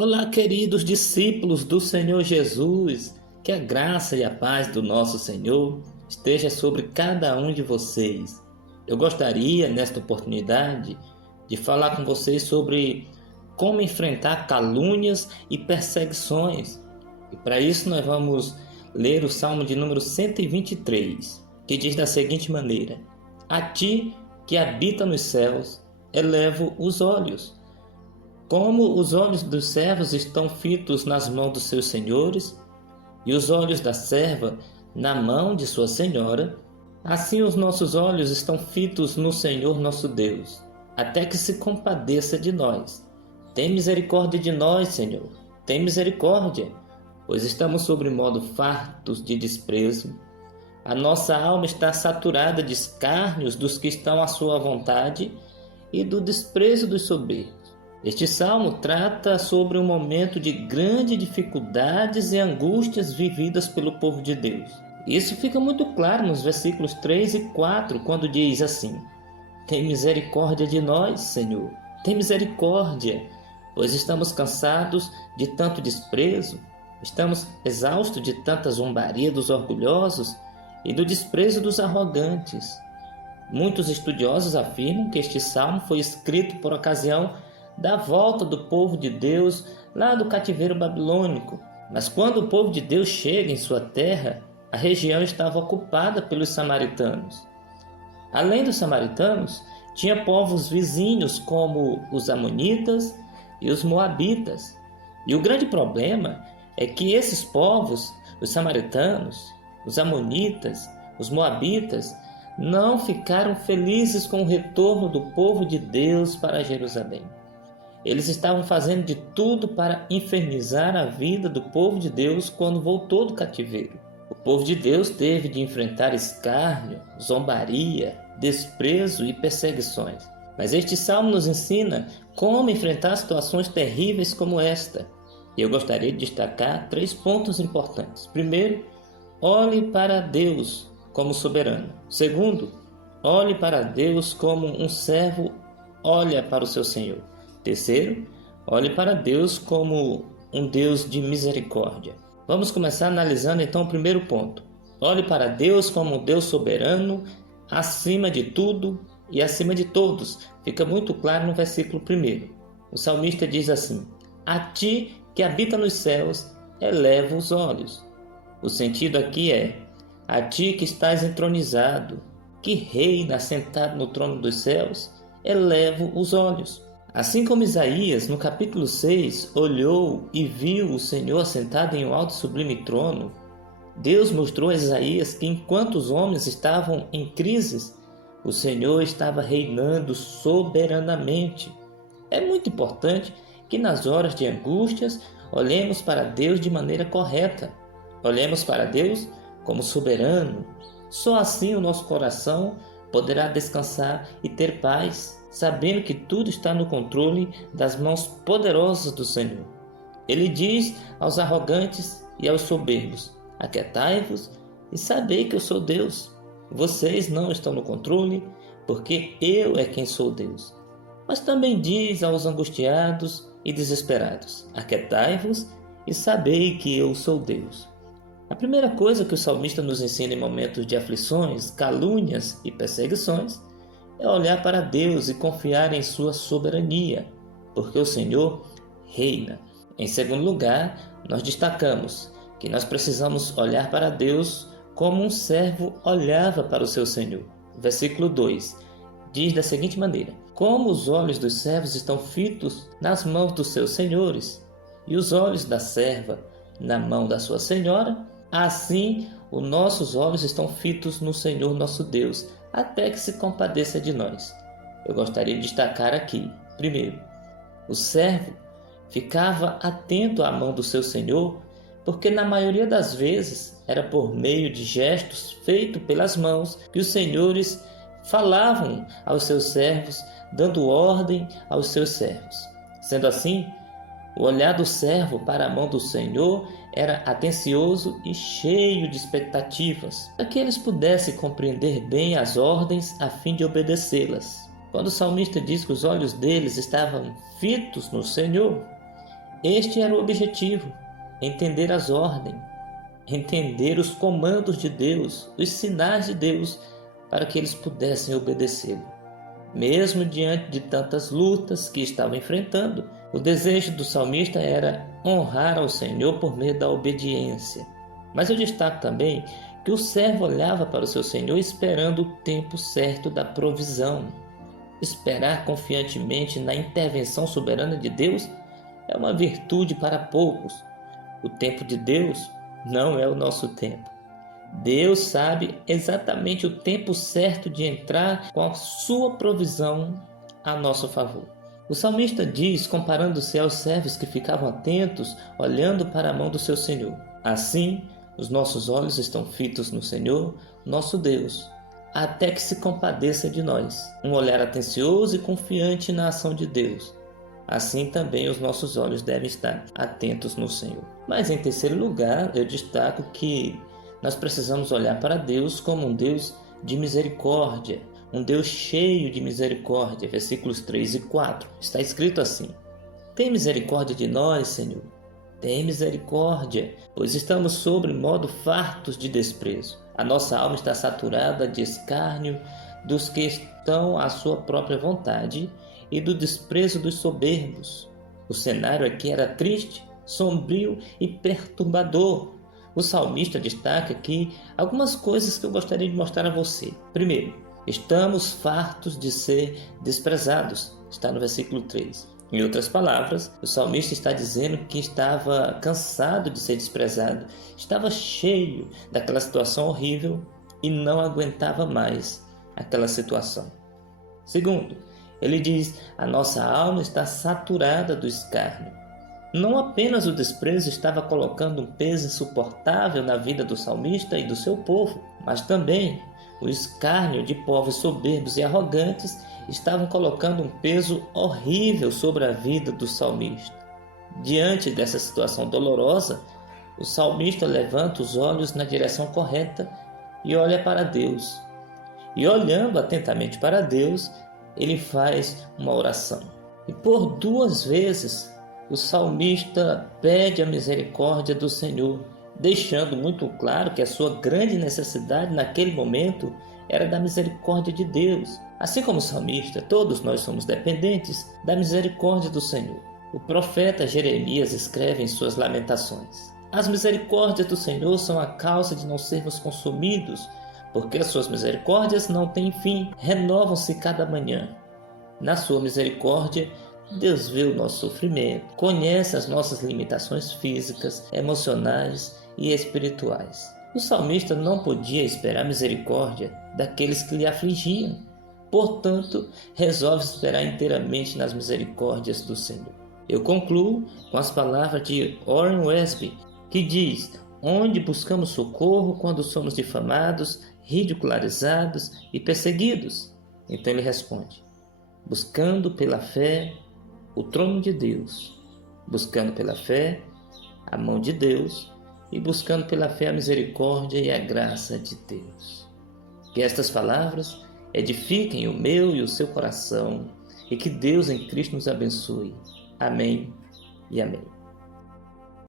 Olá, queridos discípulos do Senhor Jesus, que a graça e a paz do nosso Senhor esteja sobre cada um de vocês. Eu gostaria, nesta oportunidade, de falar com vocês sobre como enfrentar calúnias e perseguições. E para isso nós vamos ler o Salmo de número 123, que diz da seguinte maneira: A ti que habita nos céus, elevo os olhos. Como os olhos dos servos estão fitos nas mãos dos seus senhores, e os olhos da serva na mão de sua senhora, assim os nossos olhos estão fitos no Senhor nosso Deus, até que se compadeça de nós. Tem misericórdia de nós, Senhor, tem misericórdia, pois estamos sobremodo fartos de desprezo. A nossa alma está saturada de escárnios dos que estão à sua vontade e do desprezo dos soberbos. Este salmo trata sobre um momento de grandes dificuldades e angústias vividas pelo povo de Deus. Isso fica muito claro nos versículos 3 e 4, quando diz assim: Tem misericórdia de nós, Senhor, tem misericórdia, pois estamos cansados de tanto desprezo, estamos exaustos de tanta zombaria dos orgulhosos e do desprezo dos arrogantes. Muitos estudiosos afirmam que este salmo foi escrito por ocasião da volta do povo de Deus lá do cativeiro babilônico. Mas quando o povo de Deus chega em sua terra, a região estava ocupada pelos samaritanos. Além dos samaritanos, tinha povos vizinhos como os amonitas e os moabitas. E o grande problema é que esses povos, os samaritanos, os amonitas, os moabitas, não ficaram felizes com o retorno do povo de Deus para Jerusalém. Eles estavam fazendo de tudo para infernizar a vida do povo de Deus quando voltou do cativeiro. O povo de Deus teve de enfrentar escárnio, zombaria, desprezo e perseguições. Mas este salmo nos ensina como enfrentar situações terríveis como esta. E eu gostaria de destacar 3 pontos importantes. Primeiro, olhe para Deus como soberano. Segundo, olhe para Deus como um servo olha para o seu Senhor. Terceiro, olhe para Deus como um Deus de misericórdia. Vamos começar analisando então o primeiro ponto. Olhe para Deus como um Deus soberano, acima de tudo e acima de todos. Fica muito claro no versículo 1. O salmista diz assim: A ti que habita nos céus, eleva os olhos. O sentido aqui é: a ti que estás entronizado, que reina assentado no trono dos céus, elevo os olhos. Assim como Isaías, no capítulo 6, olhou e viu o Senhor assentado em um alto e sublime trono, Deus mostrou a Isaías que enquanto os homens estavam em crises, o Senhor estava reinando soberanamente. É muito importante que nas horas de angústias olhemos para Deus de maneira correta. Olhemos para Deus como soberano. Só assim o nosso coração poderá descansar e ter paz, sabendo que tudo está no controle das mãos poderosas do Senhor. Ele diz aos arrogantes e aos soberbos: Aquietai-vos e sabei que eu sou Deus. Vocês não estão no controle, porque eu é quem sou Deus. Mas também diz aos angustiados e desesperados: Aquietai-vos e sabei que eu sou Deus. A primeira coisa que o salmista nos ensina em momentos de aflições, calúnias e perseguições é olhar para Deus e confiar em sua soberania, porque o Senhor reina. Em segundo lugar, nós destacamos que nós precisamos olhar para Deus como um servo olhava para o seu Senhor. Versículo 2 diz da seguinte maneira: Como os olhos dos servos estão fitos nas mãos dos seus senhores, e os olhos da serva na mão da sua senhora, assim os nossos olhos estão fitos no Senhor nosso Deus, até que se compadeça de nós. Eu gostaria de destacar aqui, primeiro, o servo ficava atento à mão do seu Senhor, porque na maioria das vezes era por meio de gestos feitos pelas mãos que os senhores falavam aos seus servos, dando ordem aos seus servos. Sendo assim, o olhar do servo para a mão do Senhor era atencioso e cheio de expectativas, para que eles pudessem compreender bem as ordens a fim de obedecê-las. Quando o salmista diz que os olhos deles estavam fitos no Senhor, Este era o objetivo: entender as ordens, entender os comandos de Deus, os sinais de Deus, para que eles pudessem obedecê-lo. Mesmo diante de tantas lutas que estavam enfrentando, o desejo do salmista era honrar ao Senhor por meio da obediência. Mas eu destaco também que o servo olhava para o seu Senhor esperando o tempo certo da provisão. Esperar confiantemente na intervenção soberana de Deus é uma virtude para poucos. O tempo de Deus não é o nosso tempo. Deus sabe exatamente o tempo certo de entrar com a sua provisão a nosso favor. O salmista diz, comparando-se aos servos que ficavam atentos, olhando para a mão do seu Senhor: assim, os nossos olhos estão fitos no Senhor, nosso Deus, até que se compadeça de nós. Um olhar atencioso e confiante na ação de Deus. Assim também os nossos olhos devem estar atentos no Senhor. Mas em terceiro lugar, eu destaco que nós precisamos olhar para Deus como um Deus de misericórdia, um Deus cheio de misericórdia. Versículos 3 e 4. Está escrito assim: tem misericórdia de nós, Senhor. Tem misericórdia, pois estamos sobre modo fartos de desprezo. A nossa alma está saturada de escárnio dos que estão à sua própria vontade e do desprezo dos soberbos. O cenário aqui era triste, sombrio e perturbador. O salmista destaca aqui algumas coisas que eu gostaria de mostrar a você. Primeiro, estamos fartos de ser desprezados. Está no versículo 3. Em outras palavras, o salmista está dizendo que estava cansado de ser desprezado, estava cheio daquela situação horrível e não aguentava mais aquela situação. Segundo, ele diz: a nossa alma está saturada do escárnio. Não apenas o desprezo estava colocando um peso insuportável na vida do salmista e do seu povo, mas também o escárnio de povos soberbos e arrogantes estavam colocando um peso horrível sobre a vida do salmista. Diante dessa situação dolorosa, o salmista levanta os olhos na direção correta e olha para Deus. E olhando atentamente para Deus, ele faz uma oração. E por 2 vezes, o salmista pede a misericórdia do Senhor, deixando muito claro que a sua grande necessidade naquele momento era da misericórdia de Deus. Assim como o salmista, todos nós somos dependentes da misericórdia do Senhor. O profeta Jeremias escreve em suas lamentações: as misericórdias do Senhor são a causa de não sermos consumidos, porque as suas misericórdias não têm fim, renovam-se cada manhã. Na sua misericórdia, Deus vê o nosso sofrimento, conhece as nossas limitações físicas, emocionais e espirituais. O salmista não podia esperar misericórdia daqueles que lhe afligiam. Portanto, resolve esperar inteiramente nas misericórdias do Senhor. Eu concluo com as palavras de Warren Wiersbe, que diz: onde buscamos socorro quando somos difamados, ridicularizados e perseguidos? Então ele responde: buscando pela fé o trono de Deus, buscando pela fé a mão de Deus e buscando pela fé a misericórdia e a graça de Deus. Que estas palavras edifiquem o meu e o seu coração e que Deus em Cristo nos abençoe. Amém e amém.